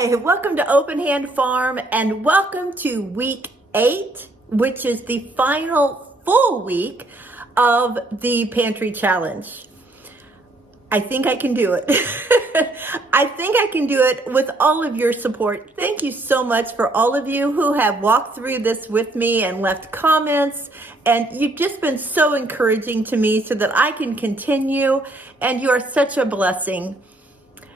Hi, welcome to Open Hand Farm and welcome to week 8, which is the final full week of the pantry challenge. I think I can do it. I think I can do it with all of your support. Thank you so much for all of you who have walked through this with me and left comments. And you've just been so encouraging to me so that I can continue. And you are such a blessing.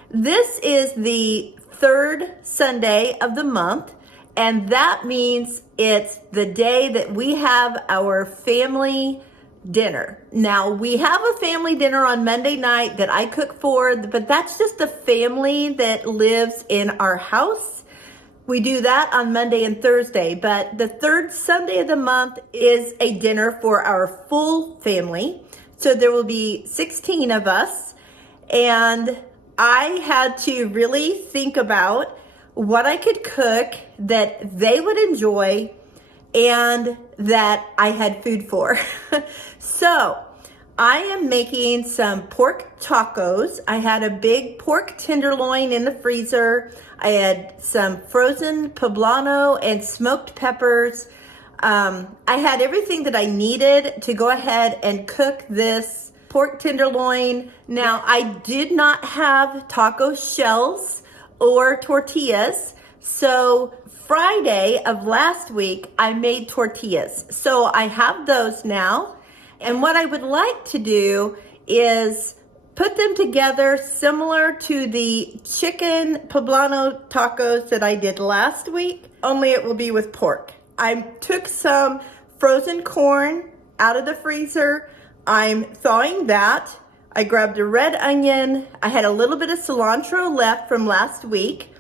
This is the third Sunday of the month, and that means it's the day that we have our family dinner. Now, we have a family dinner on Monday night that I cook for, but that's just the family that lives in our house. We do that on Monday and Thursday, but the third Sunday of the month is a dinner for our full family. So there will be 16 of us, and I had to really think about what I could cook that they would enjoy and that I had food for. So I am making some pork tacos. I had a big pork tenderloin in the freezer. I had some frozen poblano and smoked peppers. I had everything that I needed to go ahead and cook this pork tenderloin. Now, I did not have taco shells or tortillas. So Friday of last week, I made tortillas. So I have those now. And what I would like to do is put them together similar to the chicken poblano tacos that I did last week, only it will be with pork. I took some frozen corn out of the freezer. I'm thawing that. I grabbed a red onion. I had a little bit of cilantro left from last week.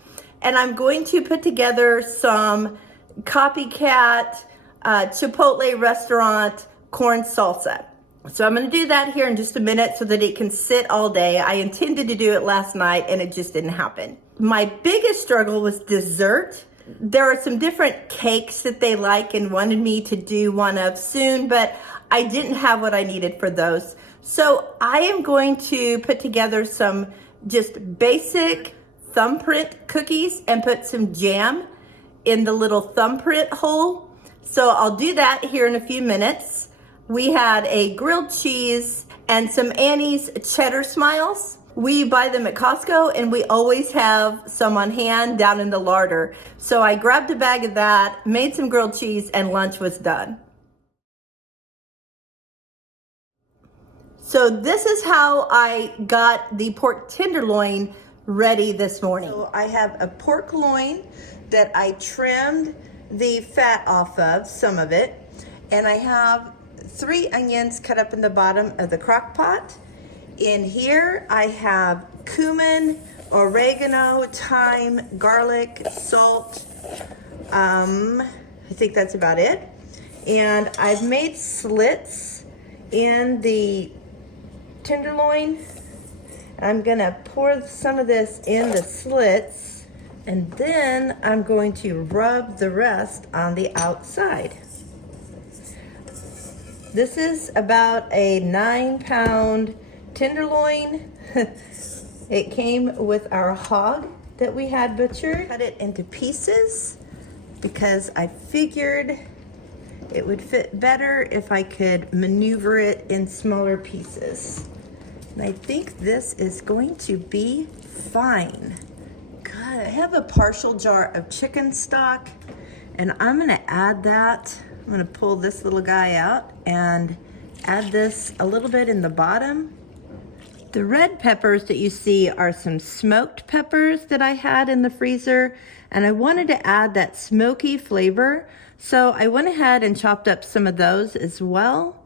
And I'm going to put together some copycat Chipotle restaurant corn salsa. So I'm going to do that here in just a minute so that it can sit all day. I intended to do it last night and it just didn't happen. My biggest struggle was dessert. There are some different cakes that they like and wanted me to do one of soon, but I didn't have what I needed for those. So I am going to put together some just basic thumbprint cookies and put some jam in the little thumbprint hole. So I'll do that here in a few minutes. We had a grilled cheese and some Annie's cheddar smiles. We buy them at Costco and we always have some on hand down in the larder. So I grabbed a bag of that, made some grilled cheese, and lunch was done. So this is how I got the pork tenderloin ready this morning. So I have a pork loin that I trimmed the fat off of, some of it, and I have 3 onions cut up in the bottom of the crock pot. In here I have cumin, oregano, thyme, garlic, salt. I think that's about it. And I've made slits in the tenderloin. I'm gonna pour some of this in the slits, and then I'm going to rub the rest on the outside. This is about a 9-pound tenderloin. It came with our hog that we had butchered. Cut it into pieces because I figured it would fit better if I could maneuver it in smaller pieces. And I think this is going to be fine. Good. I have a partial jar of chicken stock, and I'm gonna add that. I'm gonna pull this little guy out and add this a little bit in the bottom. The red peppers that you see are some smoked peppers that I had in the freezer, and I wanted to add that smoky flavor. So I went ahead and chopped up some of those as well.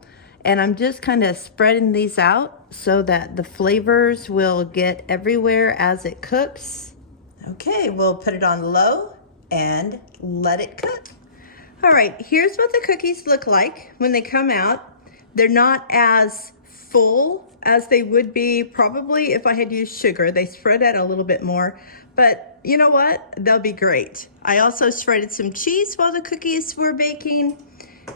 And I'm just kind of spreading these out so that the flavors will get everywhere as it cooks. Okay, we'll put it on low and let it cook. All right, here's what the cookies look like when they come out. They're not as full as they would be probably if I had used sugar. They spread out a little bit more, but you know what? They'll be great. I also shredded some cheese while the cookies were baking,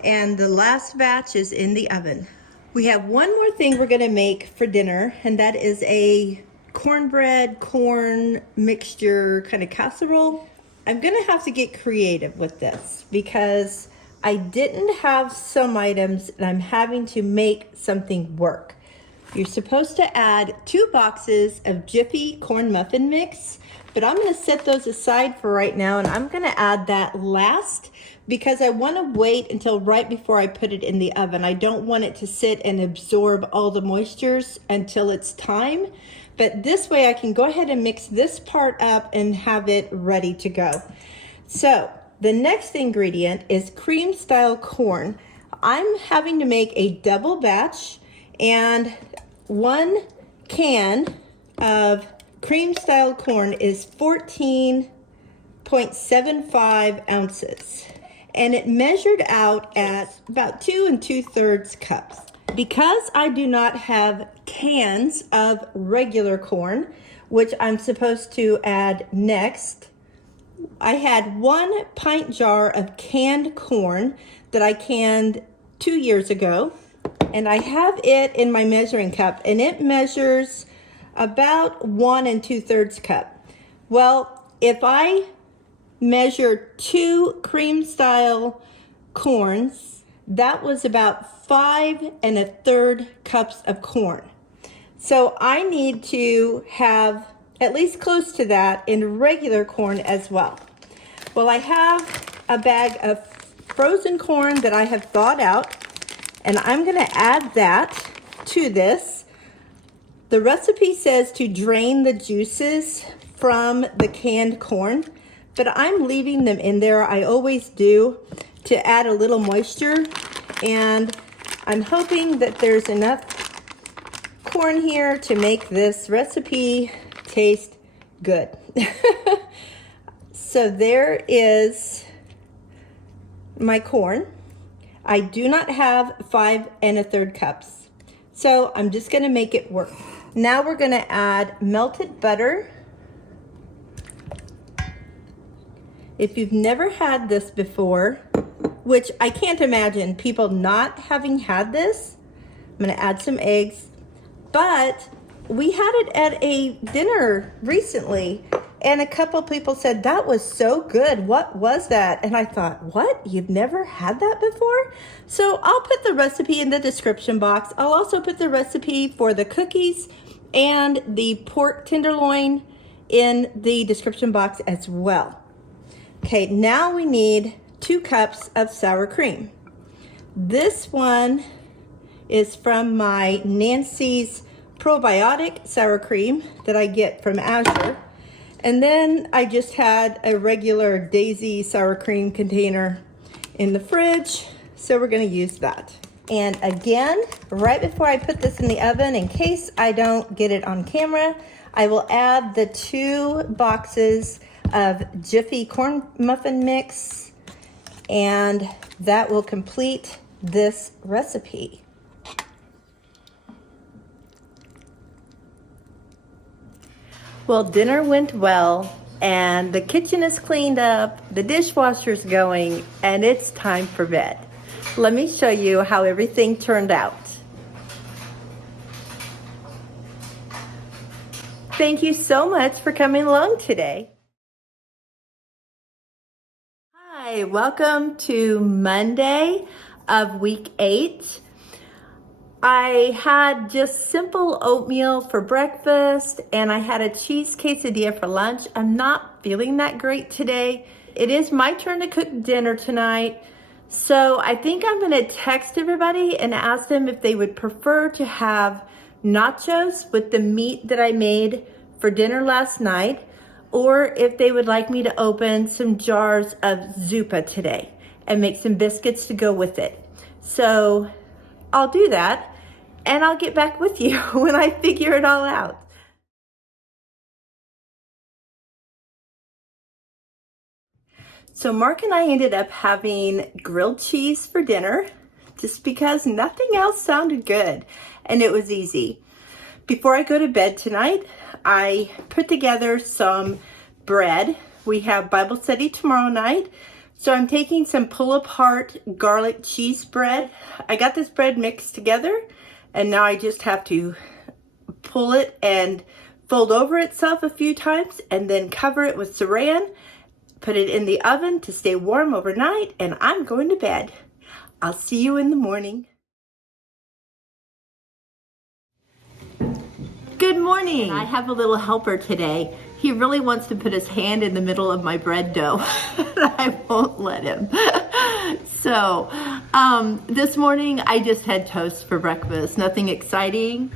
and the last batch is in the oven. We have one more thing we're gonna make for dinner, and that is a cornbread, corn mixture kind of casserole. I'm gonna have to get creative with this because I didn't have some items and I'm having to make something work. You're supposed to add 2 boxes of Jiffy corn muffin mix, but I'm gonna set those aside for right now and I'm gonna add that last because I wanna wait until right before I put it in the oven. I don't want it to sit and absorb all the moistures until it's time. But this way I can go ahead and mix this part up and have it ready to go. So the next ingredient is cream style corn. I'm having to make a double batch, and 1 can of cream style corn is 14.75 ounces. And it measured out at about 2 2/3 cups. Because I do not have cans of regular corn, which I'm supposed to add next, I had 1 pint jar of canned corn that I canned 2 years ago, and I have it in my measuring cup, and it measures about 1 2/3 cup. Well, if I measure 2 cream style corns, that was about 5 1/3 cups of corn. So I need to have at least close to that in regular corn as well. Well, I have a bag of frozen corn that I have thawed out, and I'm gonna add that to this. The recipe says to drain the juices from the canned corn, but I'm leaving them in there. I always do, to add a little moisture, and I'm hoping that there's enough corn here to make this recipe taste good. So there is my corn. I do not have 5 1/3 cups, so I'm just gonna make it work. Now we're gonna add melted butter. If you've never had this before, which I can't imagine people not having had this, I'm gonna add some eggs. But we had it at a dinner recently, and a couple people said, that was so good. What was that? And I thought, what? You've never had that before? So I'll put the recipe in the description box. I'll also put the recipe for the cookies and the pork tenderloin in the description box as well. Okay, now we need 2 cups of sour cream. This one is from my Nancy's probiotic sour cream that I get from Azure. And then I just had a regular Daisy sour cream container in the fridge, so we're gonna use that. And again, right before I put this in the oven, in case I don't get it on camera, I will add the 2 boxes of Jiffy corn muffin mix, and that will complete this recipe. Well, dinner went well, and the kitchen is cleaned up, the dishwasher's going, and it's time for bed. Let me show you how everything turned out. Thank you so much for coming along today. Hi, welcome to Monday of week 8. I had just simple oatmeal for breakfast, and I had a cheese quesadilla for lunch. I'm not feeling that great today. It is my turn to cook dinner tonight, so I think I'm gonna text everybody and ask them if they would prefer to have nachos with the meat that I made for dinner last night, or if they would like me to open some jars of zuppa today and make some biscuits to go with it. So I'll do that, and I'll get back with you when I figure it all out. So Mark and I ended up having grilled cheese for dinner just because nothing else sounded good, and it was easy. Before I go to bed tonight, I put together some bread. We have Bible study tomorrow night, so I'm taking some pull-apart garlic cheese bread. I got this bread mixed together, and now I just have to pull it and fold over itself a few times, and then cover it with saran. Put it in the oven to stay warm overnight, and I'm going to bed. I'll see you in the morning. Good morning. And I have a little helper today. He really wants to put his hand in the middle of my bread dough. I won't let him. So, this morning I just had toast for breakfast. Nothing exciting,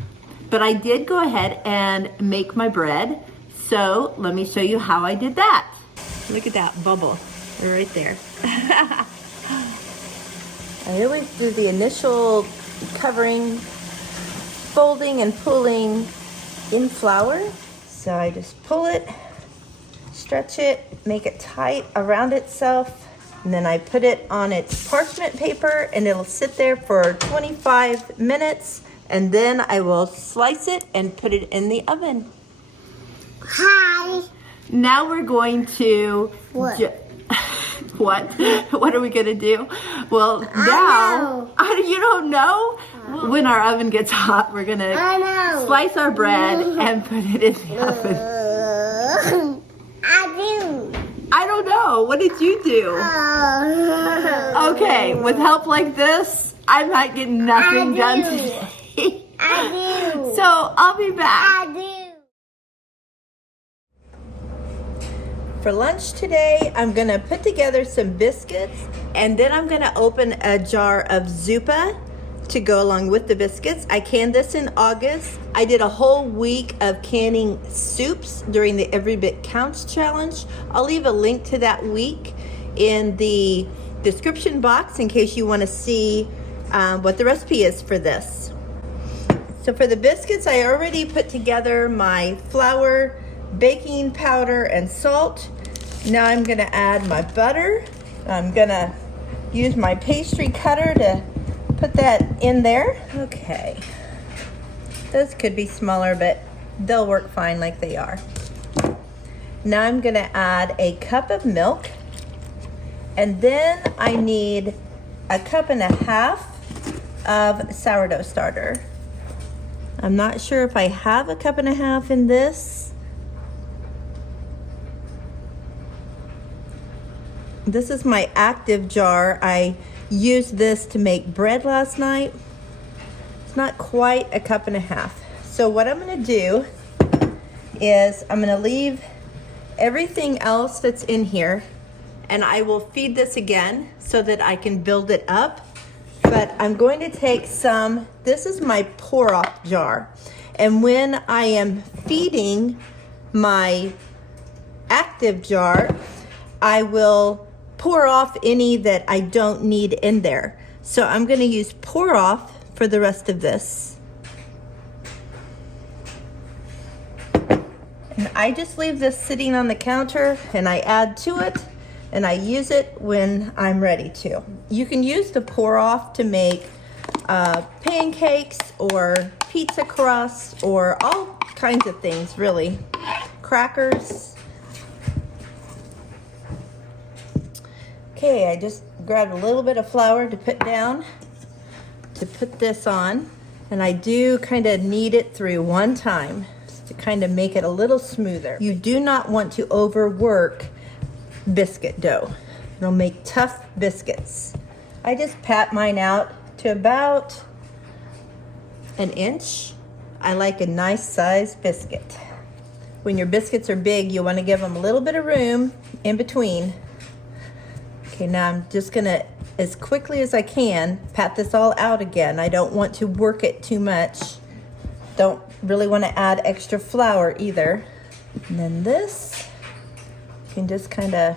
but I did go ahead and make my bread. So, let me show you how I did that. Look at that bubble. They're right there. I always do the initial covering, folding and pulling in flour. So I just pull it, stretch it, make it tight around itself, and then I put it on its parchment paper and it'll sit there for 25 minutes, and then I will slice it and put it in the oven. Hi. Now we're going to... What? What? What are we going to do? Well, now... You don't know? When our oven gets hot, we're going to slice our bread and put it in the oven. I do. I don't know. What did you do? Okay, with help like this, I might get nothing done today. I do. So, I'll be back. I do. For lunch today, I'm gonna put together some biscuits, and then I'm gonna open a jar of zupa to go along with the biscuits. I canned this in August. I did a whole week of canning soups during the Every Bit Counts challenge. I'll leave a link to that week in the description box in case you wanna see what the recipe is for this. So for the biscuits, I already put together my flour, baking powder, and salt. Now I'm gonna add my butter. I'm gonna use my pastry cutter to put that in there. Okay. Those could be smaller, but they'll work fine like they are. Now I'm gonna add a cup of milk, and then I need a cup and a half of sourdough starter. I'm not sure if I have a cup and a half in this. This is my active jar. I used this to make bread last night. It's not quite a cup and a half. So what I'm gonna do is I'm gonna leave everything else that's in here, and I will feed this again so that I can build it up. But I'm going to take some, this is my pour off jar. And when I am feeding my active jar, I will pour off any that I don't need in there. So I'm going to use pour off for the rest of this. And I just leave this sitting on the counter, and I add to it, and I use it when I'm ready to. You can use the pour off to make pancakes or pizza crust or all kinds of things, really. Crackers. Okay, I just grabbed a little bit of flour to put down to put this on, and I do kind of knead it through one time to kind of make it a little smoother. You do not want to overwork biscuit dough. It'll make tough biscuits. I just pat mine out to about an inch. I like a nice sized biscuit. When your biscuits are big, you want to give them a little bit of room in between. Okay, now I'm just gonna, as quickly as I can, pat this all out again. I don't want to work it too much. Don't really want to add extra flour either. And then this, you can just kind of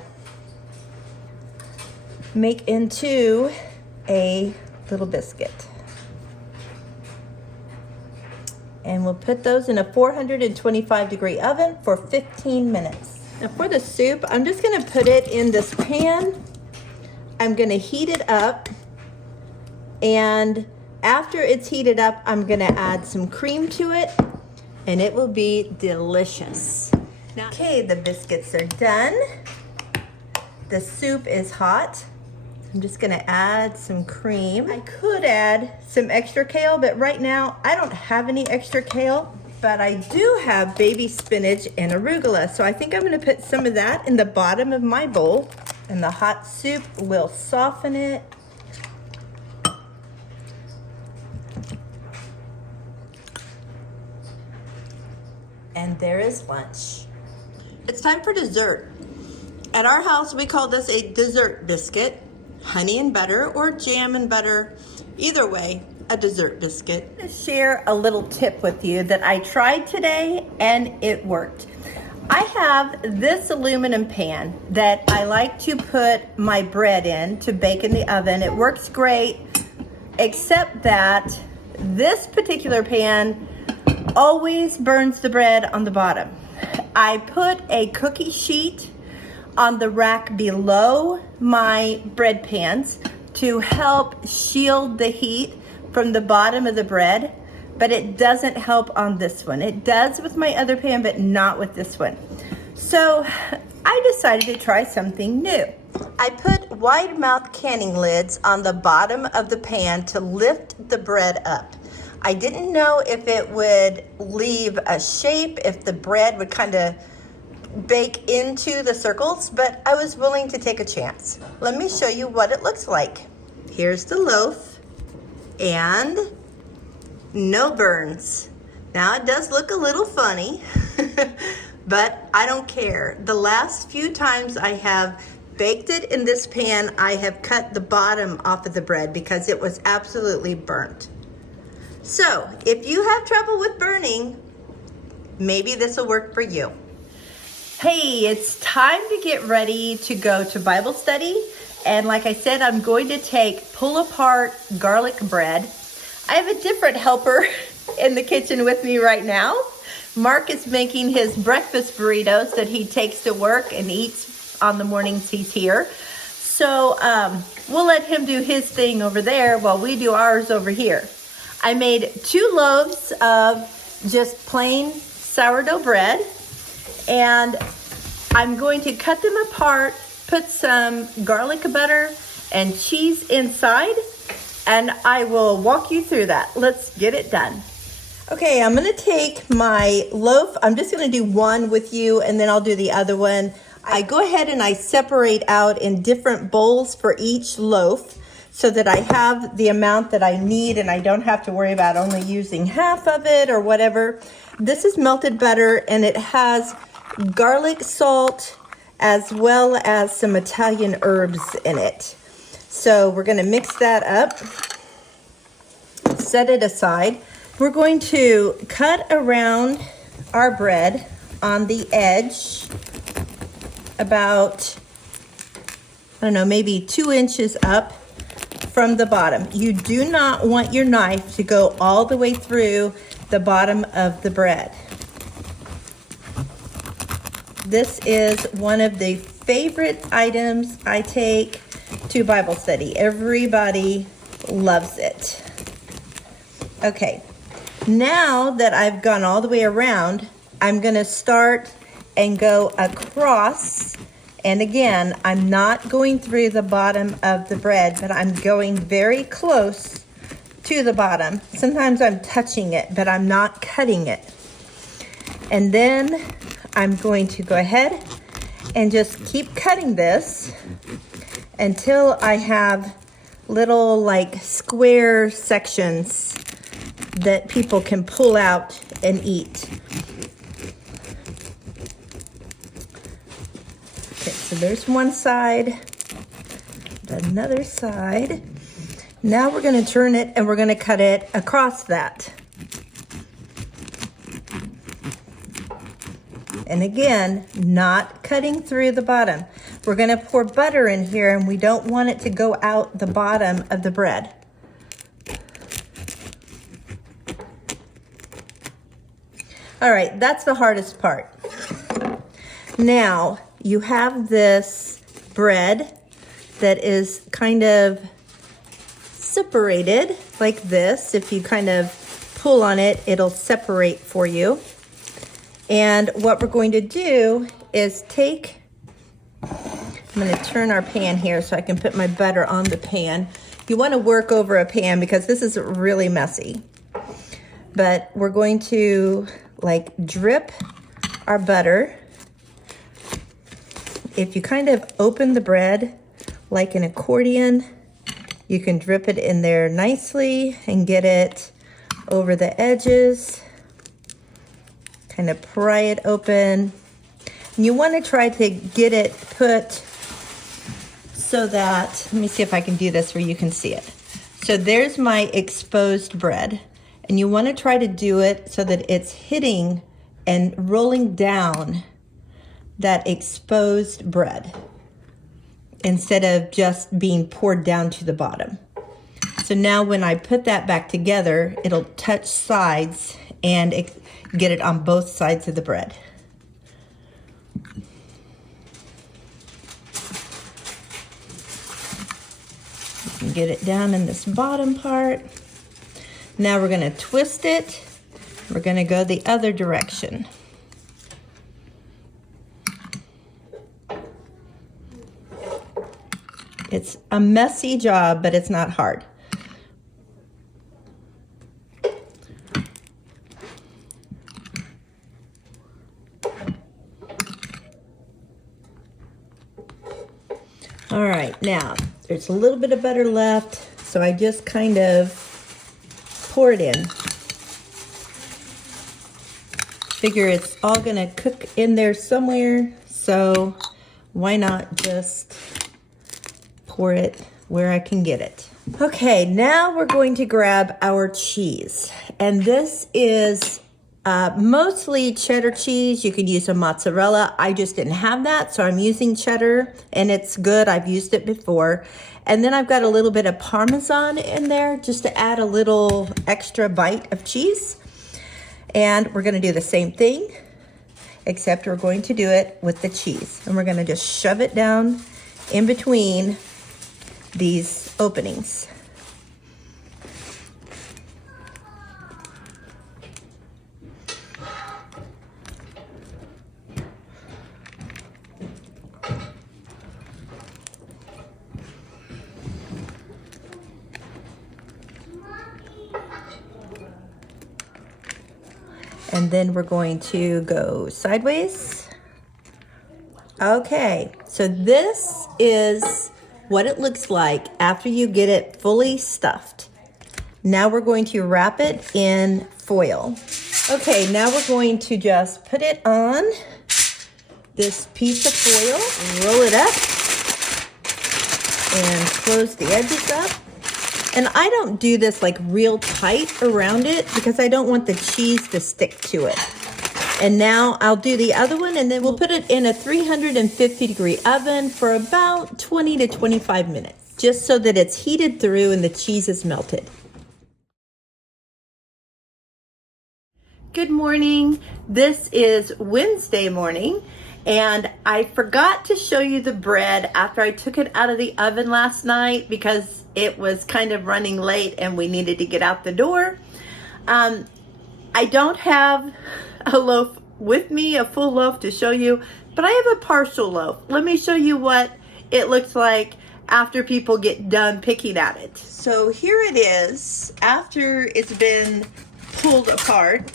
make into a little biscuit. And we'll put those in a 425-degree oven for 15 minutes. Now for the soup, I'm just gonna put it in this pan. I'm gonna heat it up, and after it's heated up, I'm gonna add some cream to it, and it will be delicious. Okay, the biscuits are done. The soup is hot. I'm just gonna add some cream. I could add some extra kale, but right now I don't have any extra kale. but I do have baby spinach and arugula. So I think I'm gonna put some of that in the bottom of my bowl, and the hot soup will soften it. And there is lunch. It's time for dessert. At our house, we call this a dessert biscuit. Honey and butter or jam and butter. Either way, a dessert biscuit. I'm going to share a little tip with you that I tried today and it worked. I have this aluminum pan that I like to put my bread in to bake in the oven. It works great, except that this particular pan always burns the bread on the bottom. I put a cookie sheet on the rack below my bread pans to help shield the heat from the bottom of the bread, but it doesn't help on this one. It does with my other pan, but not with this one. So I decided to try something new. I put wide mouth canning lids on the bottom of the pan to lift the bread up. I didn't know if it would leave a shape, if the bread would kind of bake into the circles, but I was willing to take a chance. Let me show you what it looks like. Here's the loaf, and no burns. Now it does look a little funny, but I don't care. The last few times I have baked it in this pan, I have cut the bottom off of the bread because it was absolutely burnt. So if you have trouble with burning, maybe this will work for you. Hey, it's time to get ready to go to Bible study. And like I said, I'm going to take pull-apart garlic bread. I have a different helper in the kitchen with me right now. Mark is making his breakfast burritos that he takes to work and eats on the mornings he's here. So we'll let him do his thing over there while we do ours over here. I made 2 loaves of just plain sourdough bread, and I'm going to cut them apart, put some garlic butter and cheese inside, and I will walk you through that. Let's get it done. Okay, I'm gonna take my loaf. I'm just gonna do one with you, and then I'll do the other one. I go ahead and I separate out in different bowls for each loaf so that I have the amount that I need and I don't have to worry about only using half of it or whatever. This is melted butter, and it has garlic salt as well as some Italian herbs in it. So we're gonna mix that up, set it aside. We're going to cut around our bread on the edge about, I don't know, maybe 2 inches up from the bottom. You do not want your knife to go all the way through the bottom of the bread. This is one of the favorite items I take to Bible study. Everybody loves it. Okay, now that I've gone all the way around, I'm gonna start and go across. And again, I'm not going through the bottom of the bread, but I'm going very close to the bottom. Sometimes I'm touching it, but I'm not cutting it. And then I'm going to go ahead and just keep cutting this until I have little like square sections that people can pull out and eat. Okay, so there's one side, another side. Now we're going to turn it and we're going to cut it across that. And again, not cutting through the bottom. We're going to pour butter in here, and we don't want it to go out the bottom of the bread. All right, that's the hardest part. Now, you have this bread that is kind of separated like this. If you kind of pull on it, it'll separate for you. And what we're going to do is take, I'm going to turn our pan here so I can put my butter on the pan. You want to work over a pan because this is really messy. But we're going to like drip our butter. If you kind of open the bread like an accordion, you can drip it in there nicely and get it over the edges. Kind of pry it open. And you want to try to get it put so that, let me see if I can do this where you can see it. So there's my exposed bread. And you want to try to do it so that it's hitting and rolling down that exposed bread instead of just being poured down to the bottom. So now when I put that back together, it'll touch sides and get it on both sides of the bread. Get it down in this bottom part. Now we're going to twist it. We're going to go the other direction. It's a messy job, but it's not hard. All right, now there's a little bit of butter left, so I just kind of pour it in. Figure it's all gonna cook in there somewhere, so why not just pour it where I can get it. Okay, now we're going to grab our cheese. And this is mostly cheddar cheese. You could use a mozzarella. I just didn't have that, so I'm using cheddar, and it's good. I've used it before. And then I've got a little bit of Parmesan in there just to add a little extra bite of cheese. And we're gonna do the same thing, except we're going to do it with the cheese. And we're gonna just shove it down in between these openings. And then we're going to go sideways. Okay, so this is what it looks like after you get it fully stuffed. Now we're going to wrap it in foil. Okay, now we're going to just put it on this piece of foil, roll it up, and close the edges up. And I don't do this like real tight around it because I don't want the cheese to stick to it. And now I'll do the other one, and then we'll put it in a 350-degree oven for about 20 to 25 minutes, just so that it's heated through and the cheese is melted. Good morning. This is Wednesday morning, and I forgot to show you the bread after I took it out of the oven last night because it was kind of running late and we needed to get out the door. I don't have a loaf with me, a full loaf to show you, but I have a partial loaf. Let me show you what it looks like after people get done picking at it. So here it is after it's been pulled apart,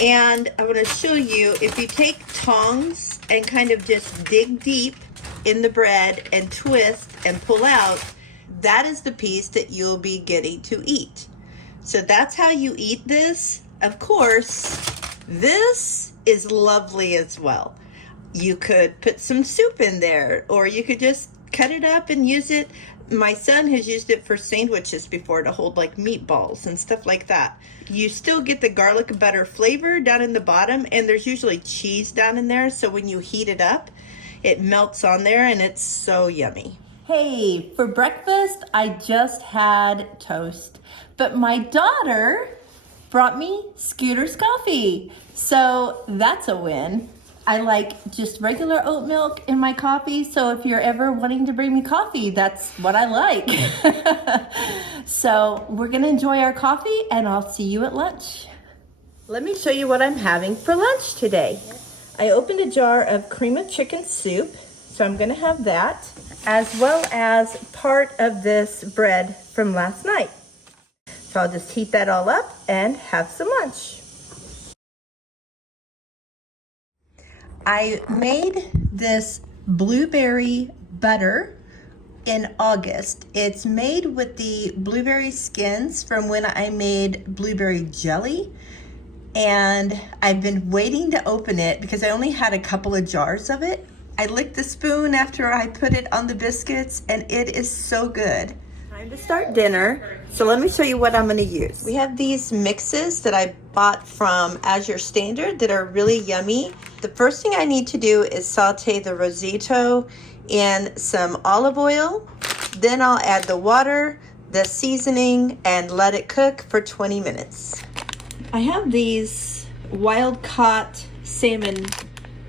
and I want to show you, if you take tongs and kind of just dig deep in the bread and twist and pull out, that is the piece that you'll be getting to eat. So that's how you eat this. Of course, this is lovely as well. You could put some soup in there, or you could just cut it up and use it. My son has used it for sandwiches before to hold like meatballs and stuff like that. You still get the garlic butter flavor down in the bottom, and there's usually cheese down in there, so when you heat it up, it melts on there and it's so yummy. Hey, for breakfast, I just had toast, but my daughter brought me Scooter's coffee, so that's a win. I like just regular oat milk in my coffee, so if you're ever wanting to bring me coffee, that's what I like. So we're gonna enjoy our coffee, and I'll see you at lunch. Let me show you what I'm having for lunch today. I opened a jar of cream of chicken soup, so I'm gonna have that, as well as part of this bread from last night. So I'll just heat that all up and have some lunch. I made this blueberry butter in August. It's made with the blueberry skins from when I made blueberry jelly. And I've been waiting to open it because I only had a couple of jars of it. I licked the spoon after I put it on the biscuits, and it is so good. Time to start dinner. So let me show you what I'm gonna use. We have these mixes that I bought from Azure Standard that are really yummy. The first thing I need to do is saute the rosito in some olive oil. Then I'll add the water, the seasoning, and let it cook for 20 minutes. I have these wild caught salmon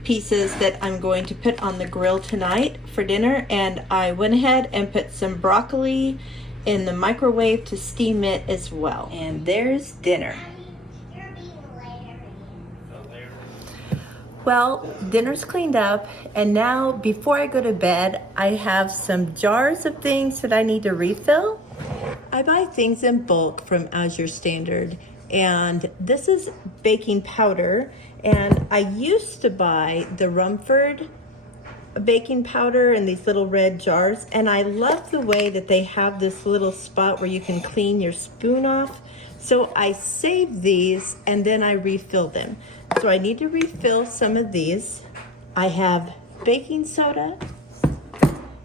pieces that I'm going to put on the grill tonight for dinner, and I went ahead and put some broccoli in the microwave to steam it as well. And there's dinner. Well, dinner's cleaned up, and now before I go to bed, I have some jars of things that I need to refill. I buy things in bulk from Azure Standard, and this is baking powder, and I used to buy the Rumford baking powder in these little red jars, and I love the way that they have this little spot where you can clean your spoon off. So I save these and then I refill them. So I need to refill some of these. I have baking soda,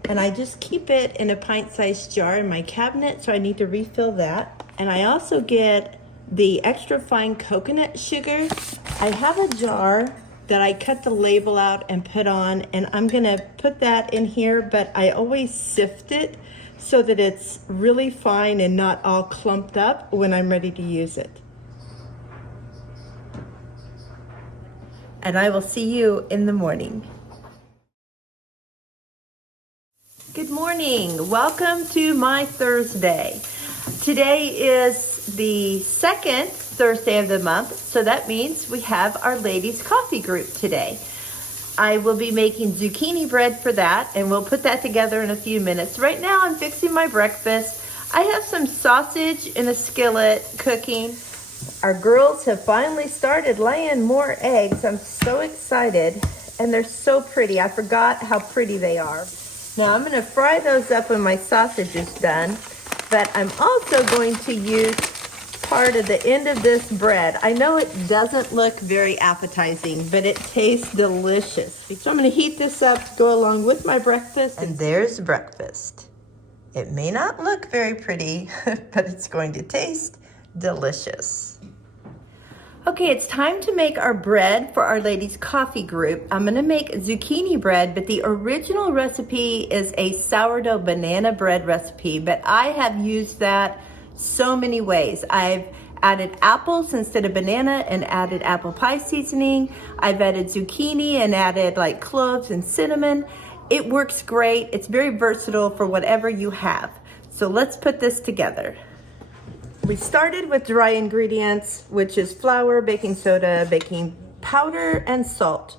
and I just keep it in a pint-sized jar in my cabinet, so I need to refill that. And I also get the extra fine coconut sugar. I have a jar that I cut the label out and put on, and I'm gonna put that in here, but I always sift it so that it's really fine and not all clumped up when I'm ready to use it. And I will see you in the morning. Good morning. Welcome to my Thursday. Today is the second Thursday of the month, so that means we have our ladies' coffee group today. I will be making zucchini bread for that, and we'll put that together in a few minutes. Right now I'm fixing my breakfast. I have some sausage in a skillet cooking. Our girls have finally started laying more eggs. I'm so excited, and they're so pretty. I forgot how pretty they are. Now I'm gonna fry those up when my sausage is done, but I'm also going to use part of the end of this bread. I know it doesn't look very appetizing, but it tastes delicious. So I'm gonna heat this up to go along with my breakfast. And there's breakfast. It may not look very pretty, but it's going to taste delicious. Okay, it's time to make our bread for our ladies' coffee group. I'm gonna make zucchini bread, but the original recipe is a sourdough banana bread recipe, but I have used that so many ways. I've added apples instead of banana and added apple pie seasoning. I've added zucchini and added like cloves and cinnamon. It works great. It's very versatile for whatever you have. So let's put this together. We started with dry ingredients, which is flour, baking soda, baking powder, and salt.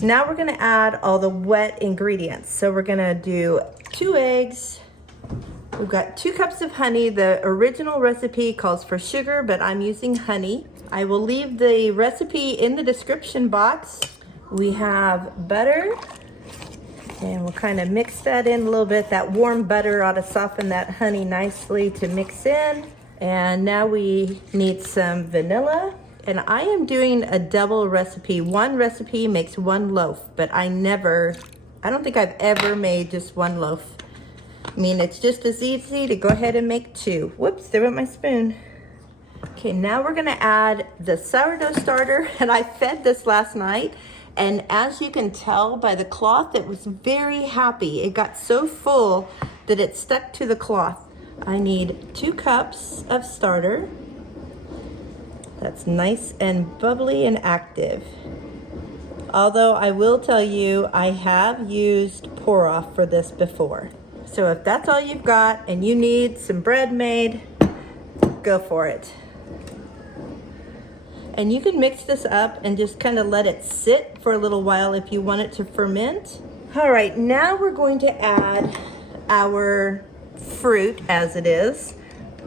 Now we're gonna add all the wet ingredients. So we're gonna do 2 eggs. We've got 2 cups of honey. The original recipe calls for sugar, but I'm using honey. I will leave the recipe in the description box. We have butter, and we'll kind of mix that in a little bit. That warm butter ought to soften that honey nicely to mix in. And now we need some vanilla. And I am doing a double recipe. One recipe makes 1 loaf, but I don't think I've ever made just 1 loaf. I mean, it's just as easy to go ahead and make 2. Whoops, there went my spoon. Okay, now we're gonna add the sourdough starter, and I fed this last night, and as you can tell by the cloth, it was very happy. It got so full that it stuck to the cloth. I need 2 cups of starter. That's nice and bubbly and active. Although I will tell you, I have used pour-off for this before. So if that's all you've got and you need some bread made, go for it. And you can mix this up and just kind of let it sit for a little while if you want it to ferment. All right, now we're going to add our fruit as it is.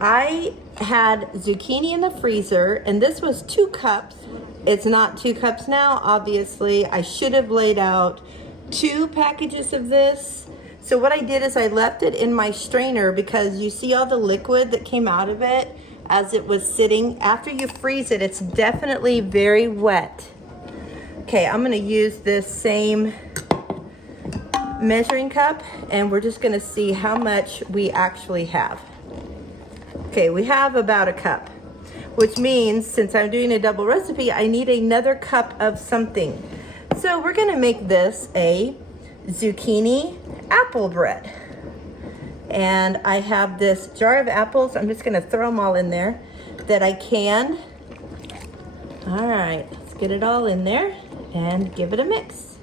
I had zucchini in the freezer, and this was 2 cups. It's not 2 cups now, obviously. I should have laid out 2 packages of this. So what I did is I left it in my strainer because you see all the liquid that came out of it as it was sitting. After you freeze it, it's definitely very wet. Okay, I'm gonna use this same measuring cup and we're just gonna see how much we actually have. Okay, we have about a cup, which means since I'm doing a double recipe, I need another cup of something. So we're gonna make this a zucchini apple bread. And I have this jar of apples. I'm just gonna throw them all in there that I can. All right, let's get it all in there and give it a mix.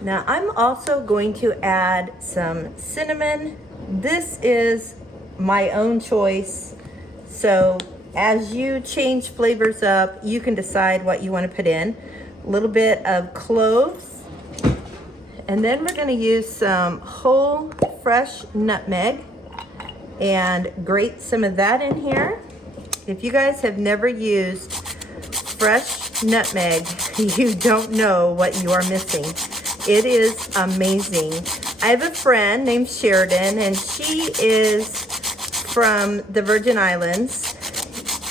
Now I'm also going to add some cinnamon. This is my own choice. So as you change flavors up, you can decide what you want to put in. A little bit of cloves. And then we're going to use some whole fresh nutmeg and grate some of that in here. If you guys have never used fresh nutmeg, you don't know what you are missing. It is amazing. I have a friend named Sheridan, and she is from the Virgin Islands,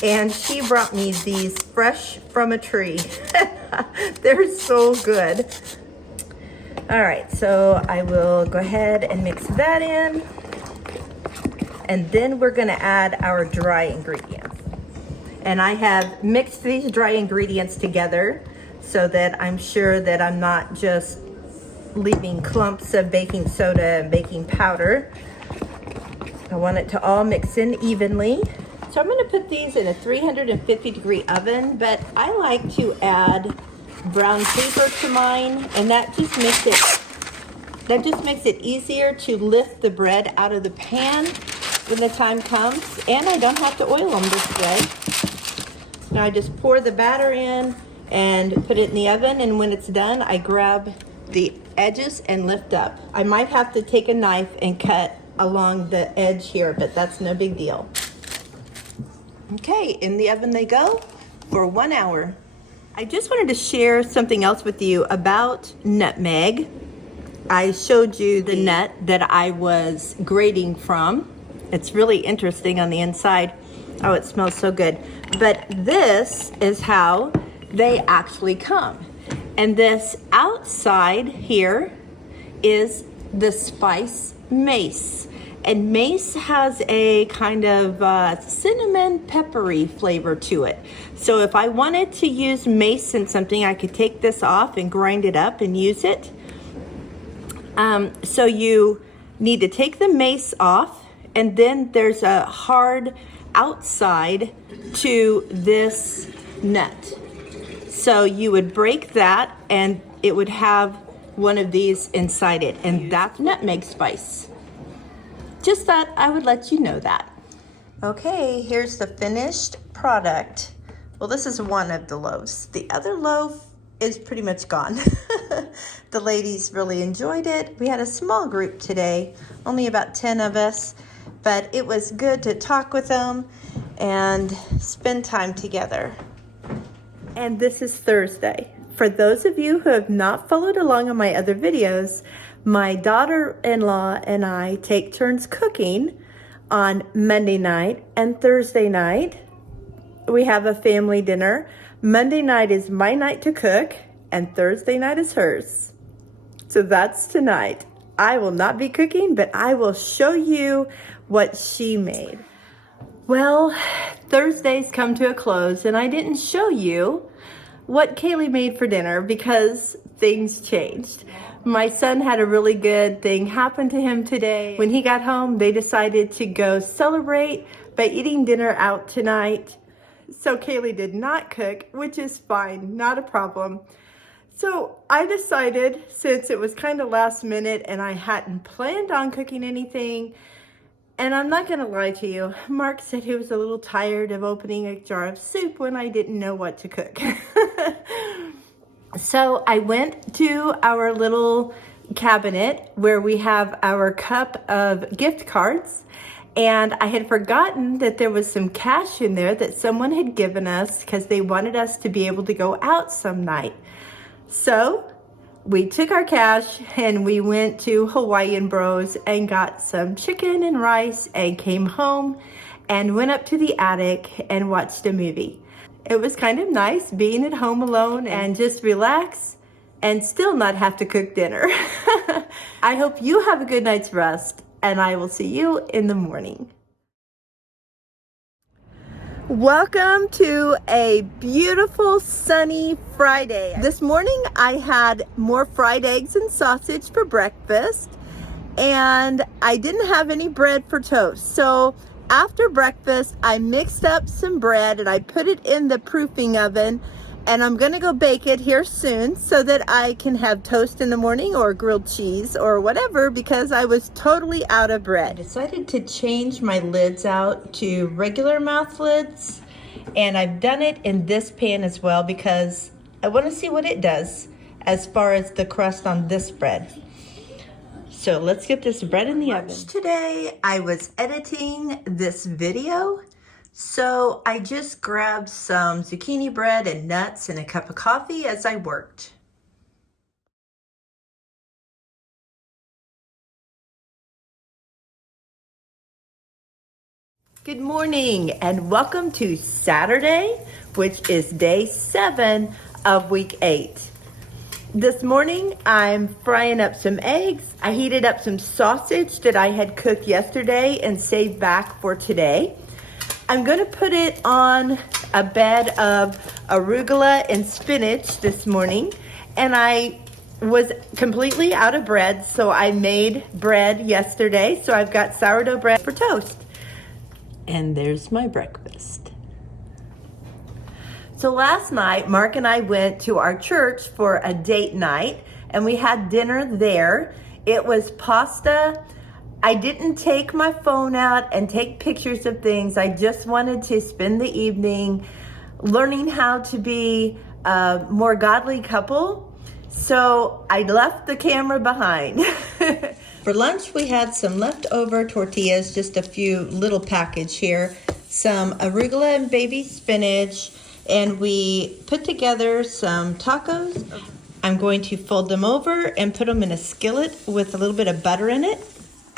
and she brought me these fresh from a tree. They're so good. All right, so I will go ahead and mix that in. And then we're gonna add our dry ingredients. And I have mixed these dry ingredients together so that I'm sure that I'm not just leaving clumps of baking soda and baking powder. I want it to all mix in evenly. So I'm gonna put these in a 350-degree oven, but I like to add brown paper to mine, and that just makes it easier to lift the bread out of the pan when the time comes, and I don't have to oil them this way. Now I just pour the batter in and put it in the oven, and when it's done, I grab the edges and lift up. I might have to take a knife and cut along the edge here, but that's no big deal. Okay, in the oven they go for 1 hour. I just wanted to share something else with you about nutmeg. I showed you the nut that I was grating from. It's really interesting on the inside. Oh, it smells so good. But this is how they actually come. And this outside here is the spice mace. And mace has a kind of cinnamon peppery flavor to it. So if I wanted to use mace in something, I could take this off and grind it up and use it. So you need to take the mace off, and then there's a hard outside to this nut. So you would break that and it would have one of these inside it, and that's nutmeg spice. Just thought I would let you know that. Okay, here's the finished product. Well, this is one of the loaves. The other loaf is pretty much gone. The ladies really enjoyed it. We had a small group today, only about 10 of us, but it was good to talk with them and spend time together. And this is Thursday. For those of you who have not followed along on my other videos, my daughter-in-law and I take turns cooking on Monday night and Thursday night. We have a family dinner. Monday night is my night to cook, and Thursday night is hers. So that's tonight. I will not be cooking, but I will show you what she made. Well, Thursday's come to a close, and I didn't show you what Kaylee made for dinner because things changed. My son had a really good thing happen to him today. When he got home, they decided to go celebrate by eating dinner out tonight. So Kaylee did not cook, which is fine, not a problem. So I decided, since it was kind of last minute and I hadn't planned on cooking anything, and I'm not gonna lie to you, Mark said he was a little tired of opening a jar of soup when I didn't know what to cook. So I went to our little cabinet where we have our cup of gift cards, And I had forgotten that there was some cash in there that someone had given us because they wanted us to be able to go out some night. So we took our cash and we went to Hawaiian Bros and got some chicken and rice and came home and went up to the attic and watched a movie. It was kind of nice being at home alone and just relax and still not have to cook dinner. I hope you have a good night's rest, and I will see you in the morning. Welcome to a beautiful sunny Friday. This morning I had more fried eggs and sausage for breakfast, and I didn't have any bread for toast. So after breakfast I mixed up some bread and I put it in the proofing oven, and I'm gonna go bake it here soon so that I can have toast in the morning or grilled cheese or whatever, because I was totally out of bread. I decided to change my lids out to regular mouth lids, and I've done it in this pan as well because I want to see what it does as far as the crust on this bread. So let's get this bread in the oven. Today I was editing this video. So I just grabbed some zucchini bread and nuts and a cup of coffee as I worked. Good morning and welcome to Saturday, which is day 7 of week 8. This morning I'm frying up some eggs. I heated up some sausage that I had cooked yesterday and saved back for today. I'm going to put it on a bed of arugula and spinach this morning, and I was completely out of bread, so I made bread yesterday, so I've got sourdough bread for toast. And there's my breakfast. So last night, Mark and I went to our church for a date night, and we had dinner there. It was pasta. I didn't take my phone out and take pictures of things. I just wanted to spend the evening learning how to be a more godly couple. So I left the camera behind. For lunch, we had some leftover tortillas, just a few little package here, some arugula and baby spinach, and we put together some tacos. I'm going to fold them over and put them in a skillet with a little bit of butter in it.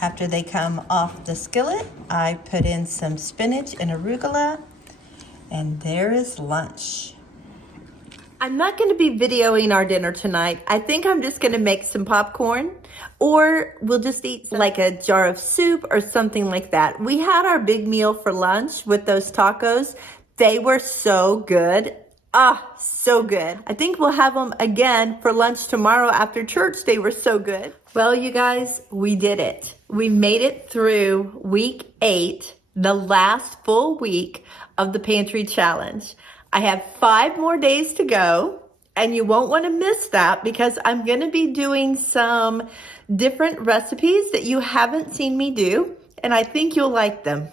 After they come off the skillet, I put in some spinach and arugula, and there is lunch. I'm not going to be videoing our dinner tonight. I think I'm just going to make some popcorn, or we'll just eat like a jar of soup or something like that. We had our big meal for lunch with those tacos. They were so good. So good. I think we'll have them again for lunch tomorrow after church. They were so good. Well, you guys, we did it. We made it through week 8, the last full week of the Pantry Challenge. I have 5 more days to go, and you won't want to miss that because I'm going to be doing some different recipes that you haven't seen me do, and I think you'll like them.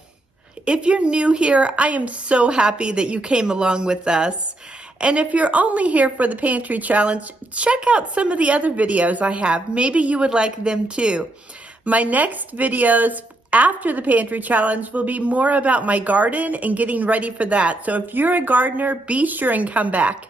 If you're new here, I am so happy that you came along with us. And if you're only here for the Pantry Challenge, check out some of the other videos I have. Maybe you would like them too. My next videos after the Pantry Challenge will be more about my garden and getting ready for that. So if you're a gardener, be sure and come back.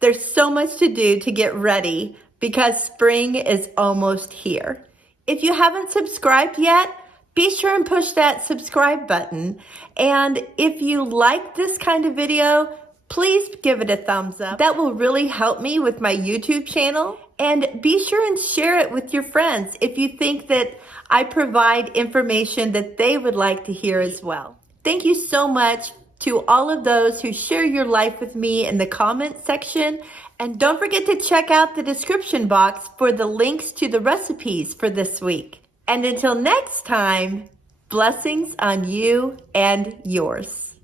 There's so much to do to get ready because spring is almost here. If you haven't subscribed yet, be sure and push that subscribe button. And if you like this kind of video, please give it a thumbs up. That will really help me with my YouTube channel. And be sure and share it with your friends if you think that I provide information that they would like to hear as well. Thank you so much to all of those who share your life with me in the comment section. And don't forget to check out the description box for the links to the recipes for this week. And until next time, blessings on you and yours.